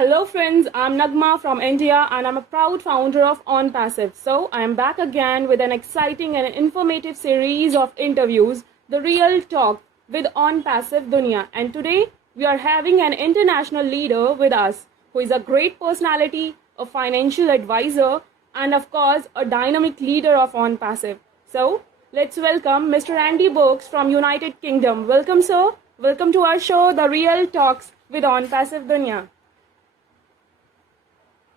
Hello friends, I'm Nagma from India and I'm a proud founder of Onpassive. So I am back again with an exciting and informative series of interviews, The Real Talk with Onpassive Dunya. And today we are having an international leader with us who is a great personality, a financial advisor and of course a dynamic leader of Onpassive. So let's welcome Mr. Andy Burks from United Kingdom. Welcome sir. Welcome to our show, The Real Talks with Onpassive Dunya.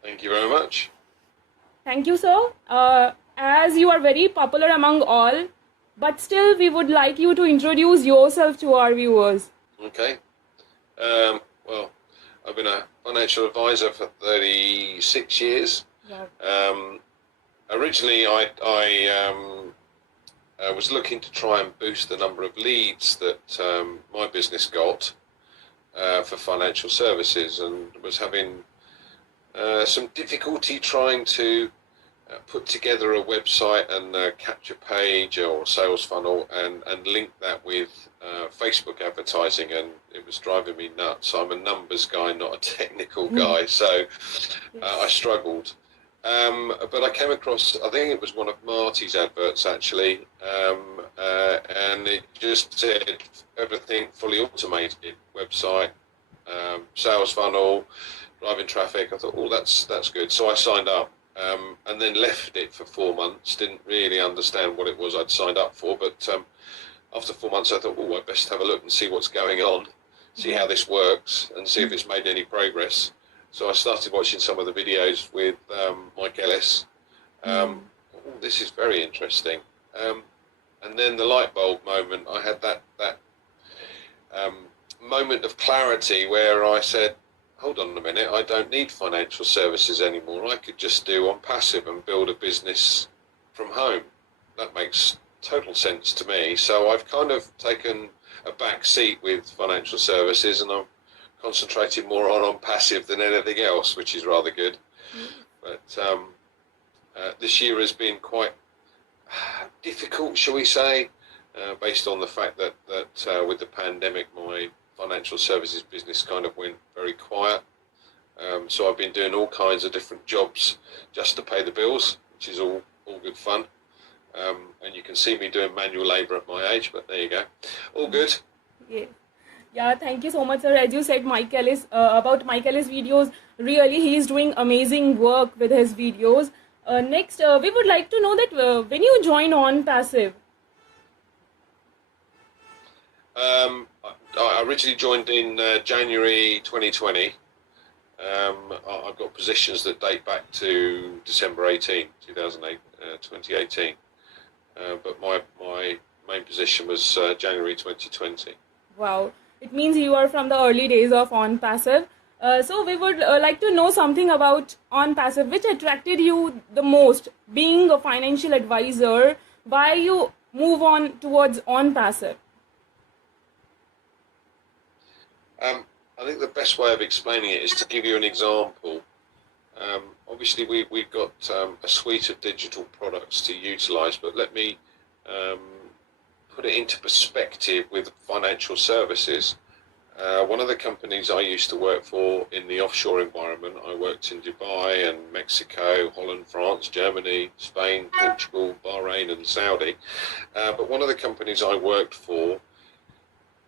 Thank you very much. Thank you, sir. As you are very popular among all, but still we would like you to introduce yourself to our viewers. Okay. Well, I've been a financial advisor for 36 years. Wow. Originally, I was looking to try and boost the number of leads that my business got for financial services, and was having some difficulty trying to put together a website and a capture page or a sales funnel and link that with Facebook advertising, and it was driving me nuts. I'm a numbers guy, not a technical guy, so I struggled. But I came across, I think it was one of Marty's adverts actually, and it just said everything fully automated, website, sales funnel, driving traffic. I thought, oh, that's good. So I signed up, and then left it for 4 months. Didn't really understand what it was I'd signed up for, but after 4 months I thought, oh, I'd best have a look and see what's going on, see how this works, and see if it's made any progress. So I started watching some of the videos with Mike Ellis. Oh, this is very interesting. And then the light bulb moment, I had that moment of clarity where I said, hold on a minute, I don't need financial services anymore. I could just do Onpassive and build a business from home. That makes total sense to me. So I've kind of taken a back seat with financial services, and I'm concentrating more on Onpassive than anything else, which is rather good. But this year has been quite difficult, shall we say, based on the fact that with the pandemic, my financial services business kind of went very quiet. So I've been doing all kinds of different jobs just to pay the bills, which is all good fun. And you can see me doing manual labour at my age, but there you go. All good. Yeah, thank you so much, sir. As you said, Mike Ellis, about Mike Ellis videos, really he is doing amazing work with his videos. Next, we would like to know that when you join Onpassive. I originally joined in January 2020. I've got positions that date back to December 2018. But my main position was January 2020. Wow, it means you are from the early days of Onpassive. So we would like to know something about Onpassive. Which attracted you the most, being a financial advisor? Why you move on towards Onpassive? I think the best way of explaining it is to give you an example. Obviously, we've got a suite of digital products to utilise, but let me put it into perspective with financial services. One of the companies I used to work for in the offshore environment, I worked in Dubai and Mexico, Holland, France, Germany, Spain, Portugal, Bahrain and Saudi. But one of the companies I worked for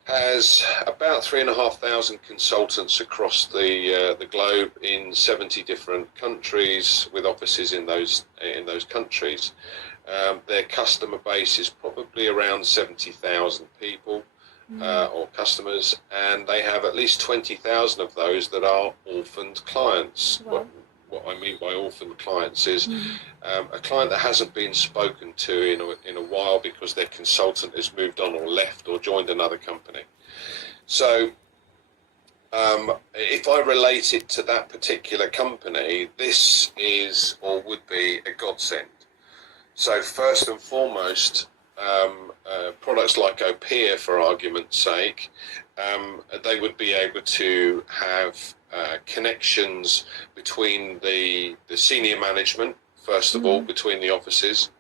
has about 3,500 consultants across the globe in 70 different countries, with offices in those countries. Their customer base is probably around 70,000 people or customers, and they have at least 20,000 of those that are orphaned clients. Wow. What I mean by orphaned clients is a client that hasn't been spoken to in a while because their consultant has moved on or left or joined another company. So if I relate it to that particular company, this is or would be a godsend. So first and foremost, products like O-Creat, for argument's sake, they would be able to have connections between the senior management, first of all, between the offices,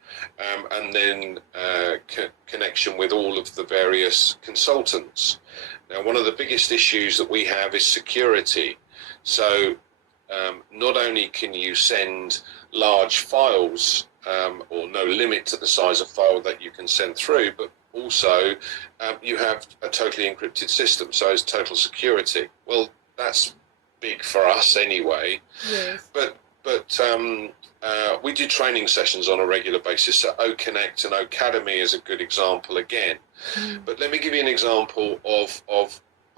and then connection with all of the various consultants. Now, one of the biggest issues that we have is security. So not only can you send large files or no limit to the size of file that you can send through, but also you have a totally encrypted system, so it's total security. Well, that's big for us anyway. Yes. But we do training sessions on a regular basis. So O-Connect and O-Cademy is a good example again. But let me give you an example of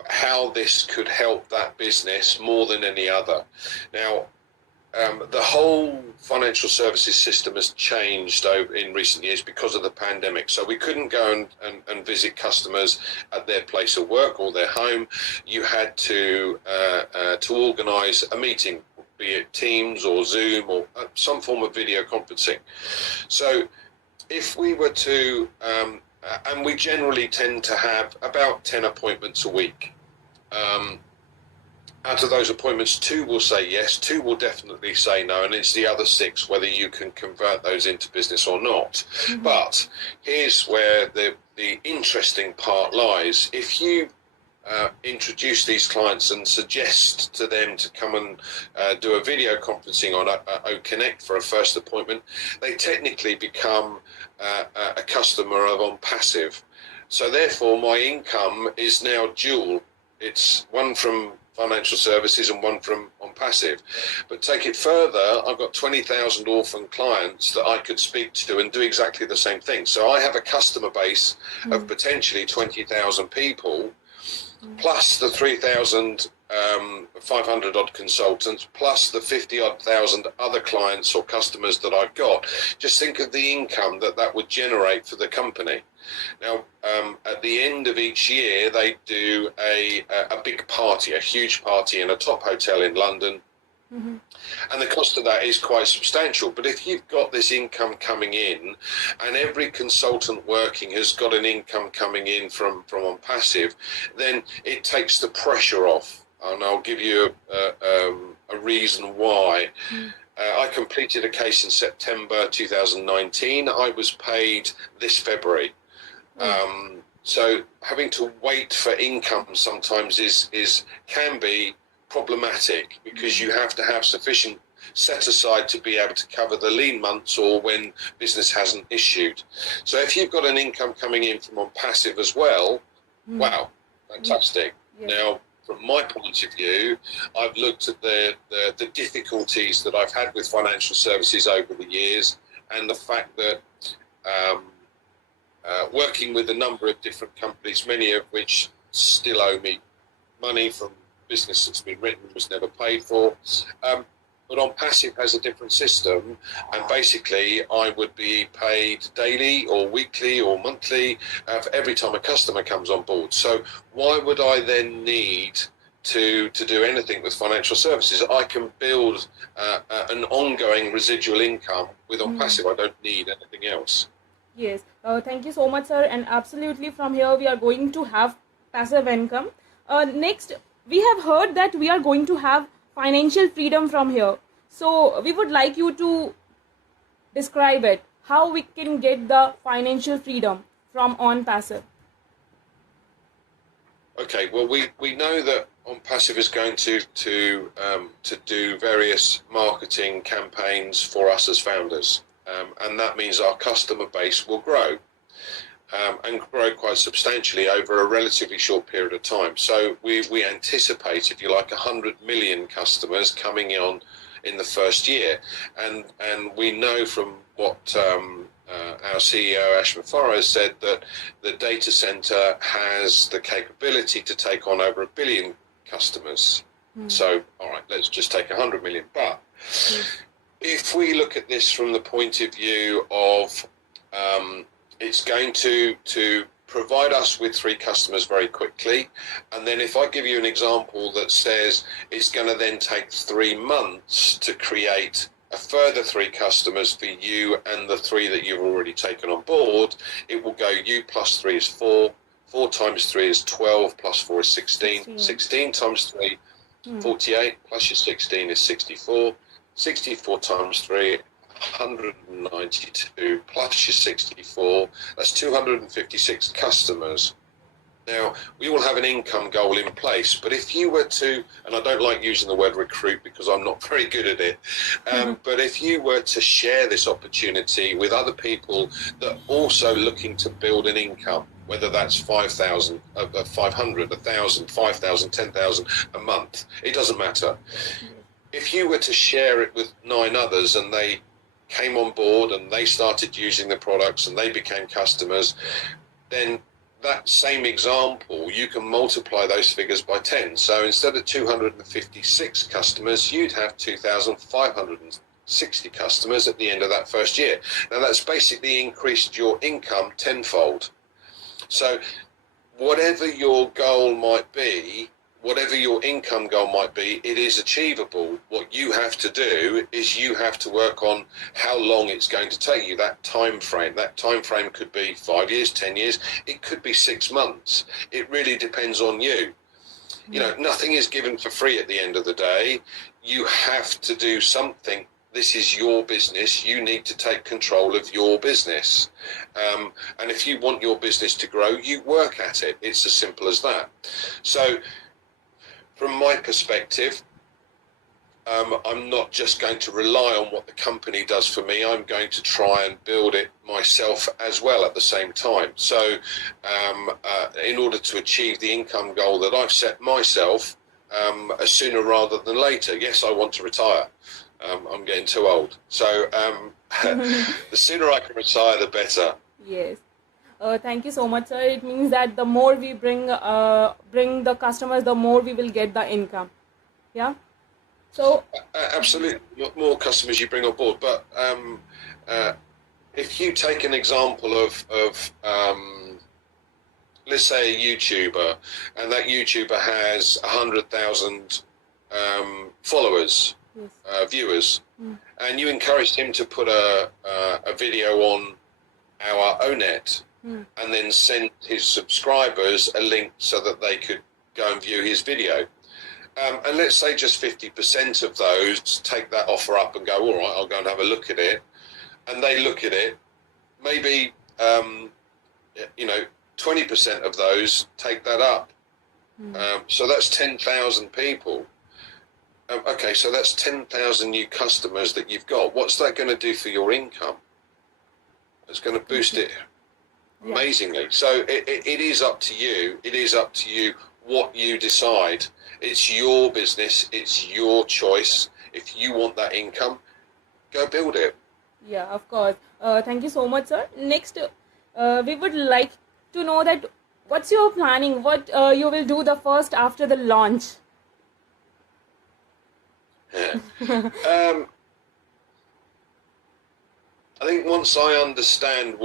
how this could help that business more than any other. Now, the whole financial services system has changed in recent years because of the pandemic. So we couldn't go and visit customers at their place of work or their home. You had to organise a meeting, be it Teams or Zoom or some form of video conferencing. So if we were to, and we generally tend to have about 10 appointments a week. Out of those appointments, 2 will say yes, 2 will definitely say no, and it's the other 6 whether you can convert those into business or not. But here's where the interesting part lies. If you introduce these clients and suggest to them to come and do a video conferencing on O-Connect for a first appointment, they technically become a customer of Onpassive. So therefore, my income is now dual. It's one from financial services and one from Onpassive. But take it further, I've got 20,000 orphan clients that I could speak to and do exactly the same thing. So I have a customer base of potentially 20,000 people, plus the 3,500 odd consultants, plus the 50 odd thousand other clients or customers that I've got. Just think of the income that would generate for the company. Now, at the end of each year, they do a big party, a huge party in a top hotel in London. And the cost of that is quite substantial. But if you've got this income coming in, and every consultant working has got an income coming in from Onpassive, then it takes the pressure off. And I'll give you a reason why. I completed a case in September 2019. I was paid this February. So having to wait for income sometimes can be problematic, because you have to have sufficient set aside to be able to cover the lean months or when business hasn't issued. So if you've got an income coming in from Onpassive as well, wow, fantastic. Now, from my point of view, I've looked at the difficulties that I've had with financial services over the years, and the fact that working with a number of different companies, many of which still owe me money from business that's been written was never paid for. But Onpassive has a different system, and basically I would be paid daily or weekly or monthly for every time a customer comes on board. So why would I then need to do anything with financial services? I can build an ongoing residual income with Onpassive. I don't need anything else. Yes, thank you so much, sir. And absolutely, from here we are going to have passive income. Next, we have heard that we are going to have financial freedom from here. So we would like you to describe it, how we can get the financial freedom from Onpassive. Okay, well, we know that Onpassive is going to do various marketing campaigns for us as founders. And that means our customer base will grow and grow quite substantially over a relatively short period of time. So we anticipate, if you like, 100 million customers coming on in the first year. And we know from what our CEO, Ash Mafara, has said, that the data center has the capability to take on over 1 billion customers. So, all right, let's just take 100 million. But if we look at this from the point of view of it's going to provide us with 3 customers very quickly, and then if I give you an example that says it's going to then take 3 months to create a further 3 customers for you and the 3 that you've already taken on board, it will go you plus 3 is 4, 4 times 3 is 12, plus 4 is 16, 16 times 3, 48, plus your 16 is 64, 64 times 3, 192, plus your 64, that's 256 customers. Now, we all have an income goal in place, but if you were to, and I don't like using the word recruit because I'm not very good at it, but if you were to share this opportunity with other people that are also looking to build an income, whether that's 5,000, 500, 1,000, 5,000, 10,000 a month, it doesn't matter. If you were to share it with 9 others and they came on board and they started using the products and they became customers, then that same example, you can multiply those figures by 10. So instead of 256 customers, you'd have 2,560 customers at the end of that first year. Now that's basically increased your income tenfold. So whatever your goal might be, whatever your income goal might be, it is achievable. What you have to do is you have to work on how long it's going to take you, that time frame. That time frame could be 5 years, 10 years, it could be 6 months. It really depends on you. You know, nothing is given for free at the end of the day. You have to do something. This is your business. You need to take control of your business. And if you want your business to grow, you work at it. It's as simple as that. So from my perspective, I'm not just going to rely on what the company does for me. I'm going to try and build it myself as well at the same time. So in order to achieve the income goal that I've set myself, sooner rather than later, yes, I want to retire. I'm getting too old. So the sooner I can retire, the better. Yes. Thank you so much, sir. It means that the more we bring the customers, the more we will get the income. Yeah. So absolutely, more customers you bring on board. But if you take an example of let's say a YouTuber, and that YouTuber has 100,000 followers, yes. Viewers, and you encouraged him to put a video on our O-Net. And then send his subscribers a link so that they could go and view his video. And let's say just 50% of those take that offer up and go, all right, I'll go and have a look at it. And they look at it. Maybe, 20% of those take that up. So that's 10,000 people. Okay, so that's 10,000 new customers that you've got. What's that going to do for your income? It's going to boost it amazingly. So it is up to you. It is up to you what you decide. It's your business. It's your choice. If you want that income, go build it. Yeah, of course. Thank you so much, sir. Next, we would like to know that what's your planning? What you will do the first after the launch? I think once I understand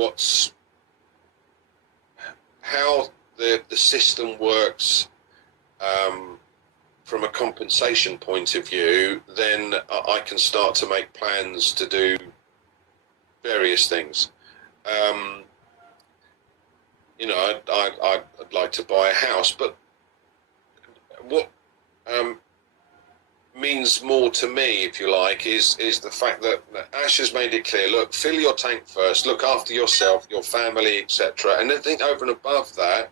how the system works from a compensation point of view, then I can start to make plans to do various things. I'd like to buy a house, but what means more to me, if you like, is the fact that Ash has made it clear, look, fill your tank first, look after yourself, your family, etc. And I think over and above that,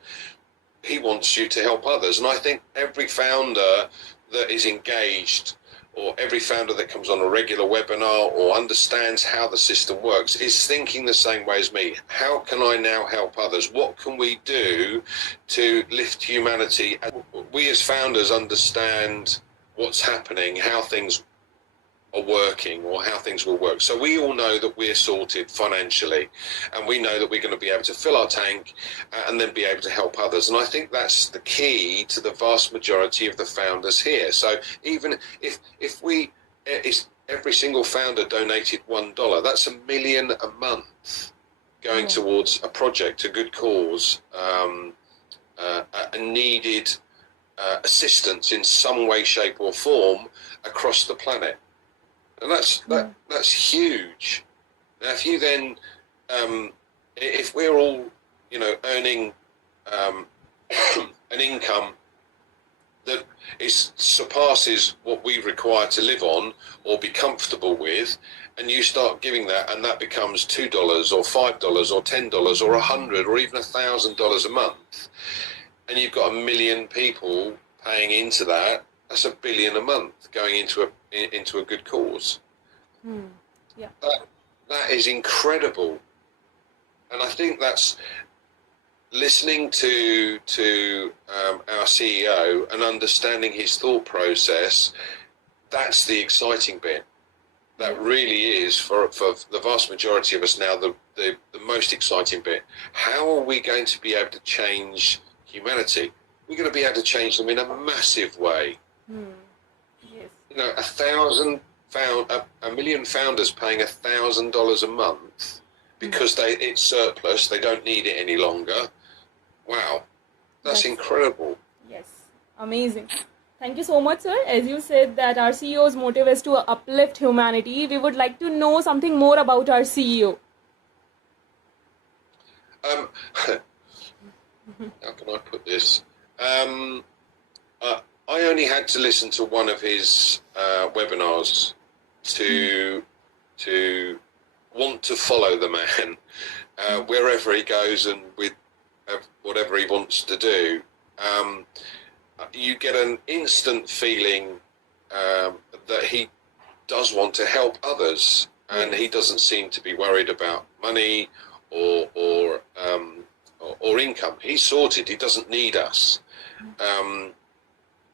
he wants you to help others. And I think every founder that is engaged, or every founder that comes on a regular webinar or understands how the system works, is thinking the same way as me. How can I now help others? What can we do to lift humanity? We as founders understand what's happening, how things are working, or how things will work. So we all know that we're sorted financially, and we know that we're going to be able to fill our tank and then be able to help others. And I think that's the key to the vast majority of the founders here. So even if every single founder donated $1, that's $1 million a month going towards a project, a good cause, a needed assistance in some way, shape or form across the planet. And that's huge. Now, if you then, if we're all, earning an income that surpasses what we require to live on or be comfortable with, and you start giving that, and that becomes $2 or $5 or $10 or $100 or even $1,000 a month, and you've got 1 million people paying into that, that's $1 billion a month going into a good cause. Yeah. That is incredible. And I think that's listening to our CEO and understanding his thought process. That's the exciting bit. That really is, for the vast majority of us now, the most exciting bit. How are we going to be able to change humanity? We're going to be able to change them in a massive way. Yes. You know, 1 million founders paying $1,000 a month because it's surplus, they don't need it any longer. Wow, that's incredible. Yes, amazing. Thank you so much, sir. As you said that our CEO's motive is to uplift humanity, we would like to know something more about our CEO. How can I put this? I only had to listen to one of his webinars to want to follow the man wherever he goes and with whatever he wants to do. You get an instant feeling that he does want to help others, and he doesn't seem to be worried about money or income. He's sorted. He doesn't need us.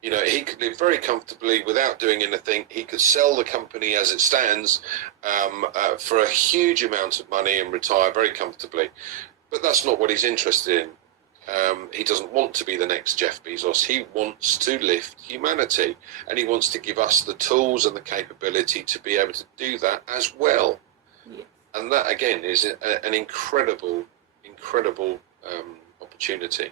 You know, he could live very comfortably without doing anything. He could sell the company as it stands for a huge amount of money and retire very comfortably. But that's not what he's interested in. He doesn't want to be the next Jeff Bezos. He wants to lift humanity, and he wants to give us the tools and the capability to be able to do that as well. Yes. And that, again, is an incredible opportunity.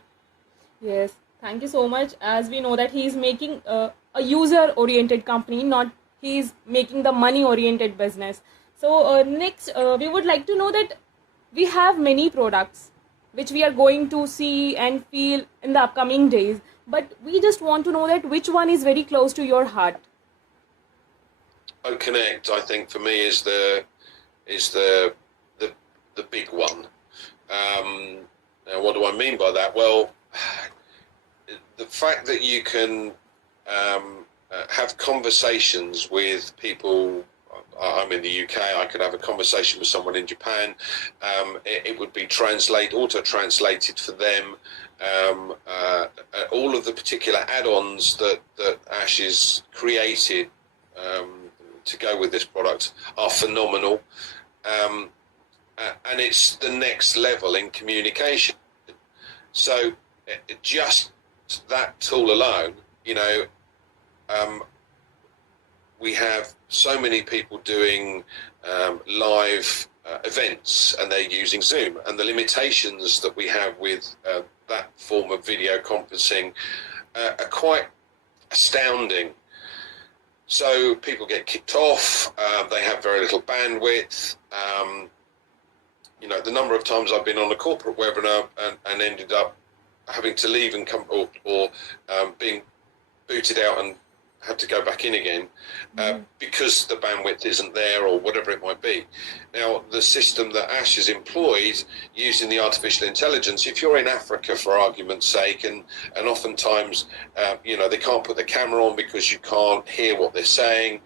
Yes. Thank you so much. As we know that he is making a user-oriented company, not he is making the money-oriented business. So next, we would like to know that we have many products which we are going to see and feel in the upcoming days. But we just want to know that which one is very close to your heart. O-Connect, I think, for me is the big one. Now, what do I mean by that? Well, the fact that you can have conversations with people. I'm in the UK. I could have a conversation with someone in Japan. It would be auto-translated for them. All of the particular add-ons that Ash has created to go with this product are phenomenal. And it's the next level in communication. So just that tool alone, you know, we have so many people doing live events, and they're using Zoom, and the limitations that we have with that form of video conferencing are quite astounding. So people get kicked off, they have very little bandwidth. You know, the number of times I've been on a corporate webinar and ended up having to leave and come or being booted out and had to go back in again because the bandwidth isn't there or whatever it might be. Now, the system that Ash has employed using the artificial intelligence, if you're in Africa, for argument's sake, and oftentimes, you know, they can't put the camera on because you can't hear what they're saying,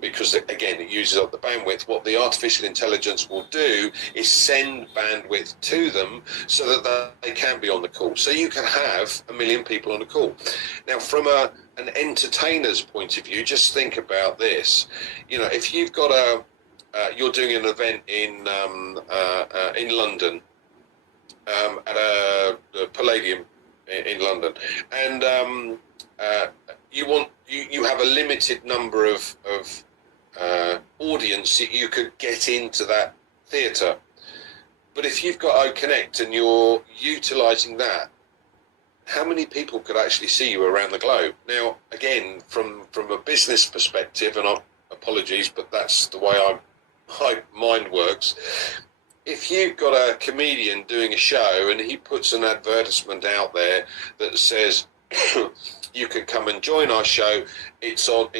because, again, it uses up the bandwidth. What the artificial intelligence will do is send bandwidth to them so that they can be on the call. So you can have 1 million people on a call. Now, from an entertainer's point of view, just think about this. You know, if you've got you're doing an event in London, at a Palladium in London, and you have a limited number of audience that you could get into that theatre. But if you've got O-Connect and you're utilising that, how many people could actually see you around the globe? Now, again, from a business perspective, and apologies, but that's the way my mind works. If you've got a comedian doing a show and he puts an advertisement out there that says you can come and join our show, it'll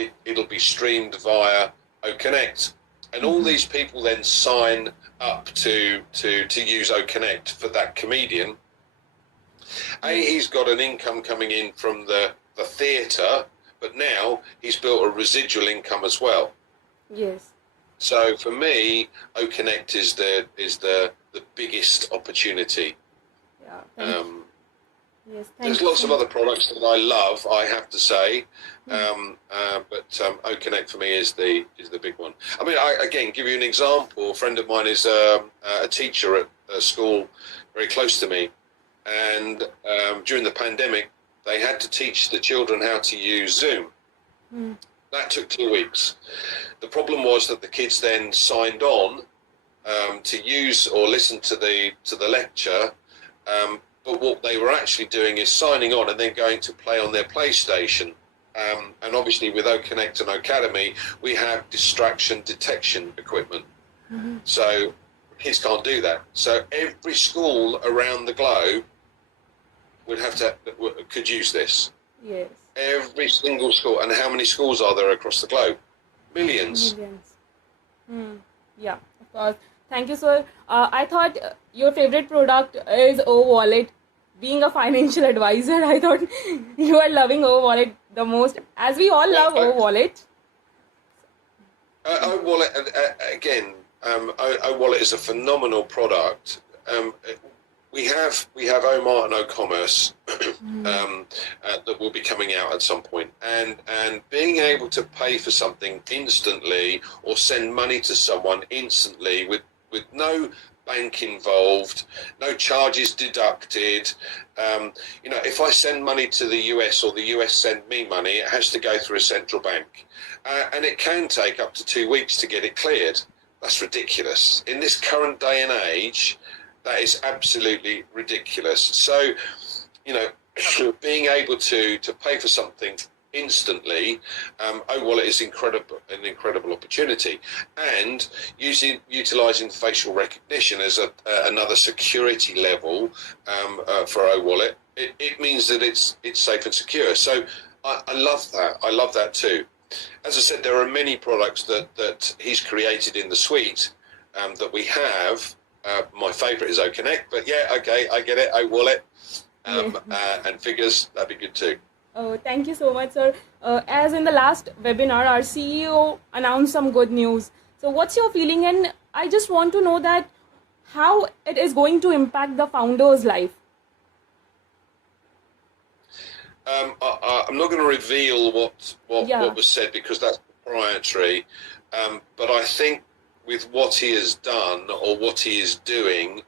be streamed via O-Connect, and all these people then sign up to use O-Connect for that comedian. He's got an income coming in from the theatre, but now he's built a residual income as well. Yes. So for me, O-Connect is the biggest opportunity. Yeah. Yes. There's lots of other products that I love, I have to say, but O-Connect for me is the big one. I mean, again, give you an example. A friend of mine is a teacher at a school very close to me, and during the pandemic, they had to teach the children how to use Zoom. That took 2 weeks. The problem was that the kids then signed on to use or listen to the lecture. But what they were actually doing is signing on and then going to play on their PlayStation. And obviously with O-Connect and O-Cademy, we have distraction detection equipment. So kids can't do that. So every school around the globe could use this. Yes. Every single school. And how many schools are there across the globe? Millions. Yeah, of course. Thank you, sir. I thought your favorite product is O-Wallet. Being a financial advisor, I thought you are loving O-Wallet the most, as we all love O-Wallet. O-Wallet, again, O-Wallet is a phenomenal product. We have O-Mart and O-Commerce that will be coming out at some point, and being able to pay for something instantly or send money to someone instantly with no bank involved, no charges deducted. If I send money to the US or the US send me money, it has to go through a central bank, and it can take up to 2 weeks to get it cleared. That's ridiculous. In this current day and age, that is absolutely ridiculous. So, being able to pay for something instantly, O-Wallet is an incredible opportunity, and utilizing facial recognition as another security level for O-Wallet, it means that it's safe and secure. So I love that. I love that too. As I said, there are many products that he's created in the suite that we have. My favorite is O-Connect, but yeah, okay, I get it. O-Wallet and figures, that'd be good too. Oh, thank you so much, sir. As in the last webinar, our CEO announced some good news. So what's your feeling? And I just want to know that how it is going to impact the founder's life. I'm not going to reveal what was said because that's proprietary. But I think with what he has done or what he is doing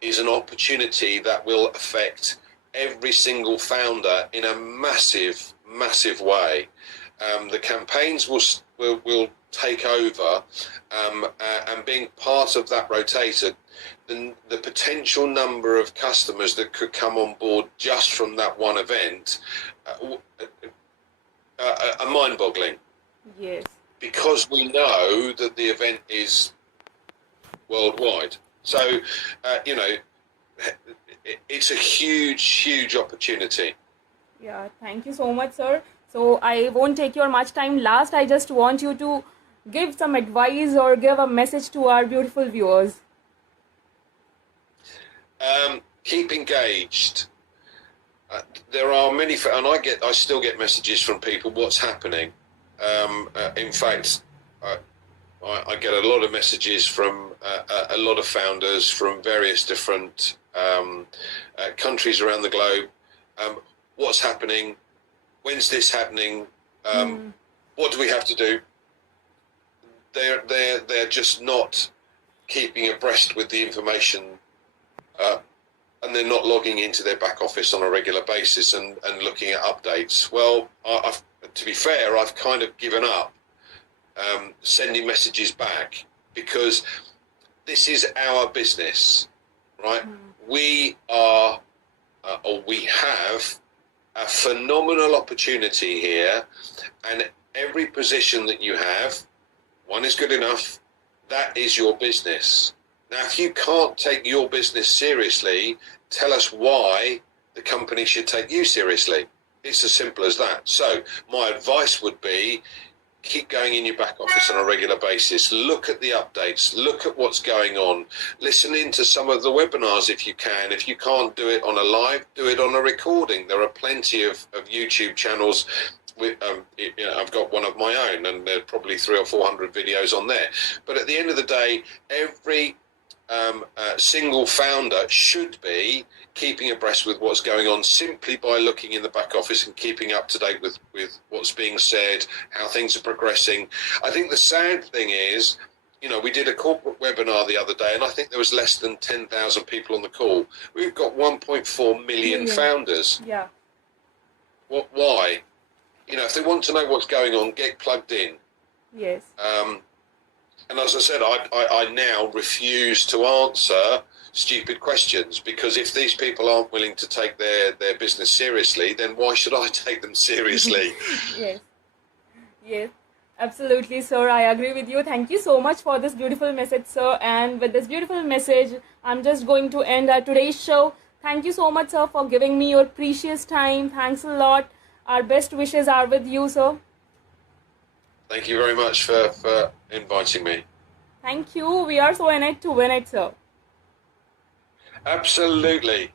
is an opportunity that will affect every single founder in a massive way. The campaigns will take over, and being part of that rotator, the potential number of customers that could come on board just from that one event are mind-boggling. Yes. Because we know that the event is worldwide. So, it's a huge opportunity. Yeah, thank you so much, sir. So I won't take your much time. Last, I just want you to give some advice or give a message to our beautiful viewers. Keep engaged. There are many, and I still get messages from people. What's happening? In fact, I get a lot of messages from a lot of founders from various different countries around the globe. What's happening? When's this happening? What do we have to do? They're just not keeping abreast with the information, and they're not logging into their back office on a regular basis and looking at updates. Well, to be fair, I've kind of given up sending messages back because this is our business, right? We are, or we have a phenomenal opportunity here, and every position that you have, one is good enough, that is your business. Now, if you can't take your business seriously, tell us why the company should take you seriously. It's as simple as that. So my advice would be, keep going in your back office on a regular basis. Look at the updates. Look at what's going on. Listen into some of the webinars if you can. If you can't do it on a live, do it on a recording. There are plenty of YouTube channels. I've got one of my own, and there are probably 300 or 400 videos on there. But at the end of the day, every single founder should be keeping abreast with what's going on simply by looking in the back office and keeping up to date with what's being said, how things are progressing. I think the sad thing is, we did a corporate webinar the other day, and I think there was less than 10,000 people on the call. We've got 1.4 million founders. Yeah. Why? If they want to know what's going on, get plugged in. Yes. And as I said, I now refuse to answer stupid questions, because if these people aren't willing to take their business seriously, then why should I take them seriously? Yes, absolutely, sir. I agree with you. Thank you so much for this beautiful message, sir. And with this beautiful message, I'm just going to end today's show. Thank you so much, sir, for giving me your precious time. Thanks a lot. Our best wishes are with you, sir. Thank you very much for inviting me. Thank you. We are so in it to win it, sir. Absolutely.